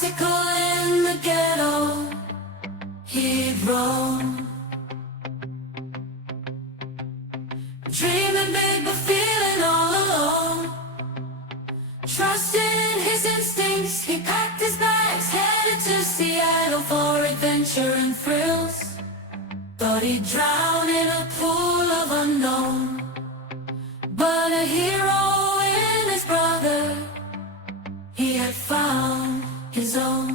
bicycle in the ghetto, he'd roam, dreaming big but feeling all alone. Trusting in his instincts, he packed his bags, headed to Seattle for adventure and thrills. Thought he'd drown in a pool of unknown, but a hero in his brother, he had found his own.